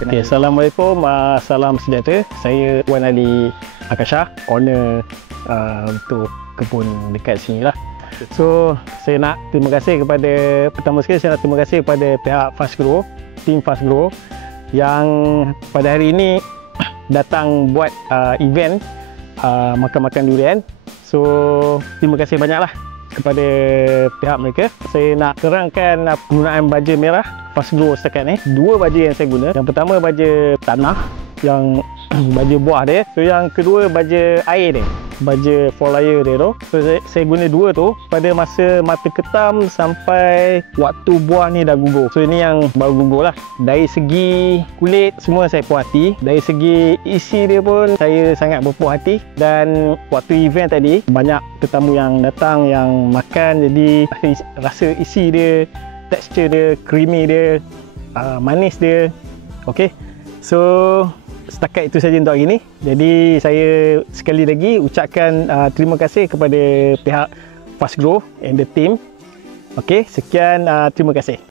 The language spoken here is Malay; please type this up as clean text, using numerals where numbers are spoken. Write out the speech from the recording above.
Okay, Assalamualaikum, salam sejahtera. Saya Wan Ali Akasha, owner untuk kebun dekat sini lah. So, saya nak terima kasih kepada, pertama sekali saya nak terima kasih kepada pihak Fast Grow, tim Fast Grow yang pada hari ini datang buat event makan-makan durian. So, terima kasih banyaklah kepada pihak mereka. Saya nak terangkan penggunaan baja merah Fast Grow setakat ni. Dua baja yang saya guna. Yang pertama baja tanah, yang baja buah dia. So yang kedua baja air dia, baja 4 layer dia tu. So saya guna dua tu pada masa mata ketam sampai waktu buah ni dah gugur. So ini yang baru gugur lah. Dari segi kulit semua saya puas hati. Dari segi isi dia pun saya sangat berpuas hati. Dan waktu event tadi banyak tetamu yang datang yang makan, jadi rasa isi dia, tekstur dia, creamy dia, manis dia. Okey. So setakat itu saja untuk hari ini. Jadi saya sekali lagi ucapkan terima kasih kepada pihak Fast Grow and the team. Okey, sekian, terima kasih.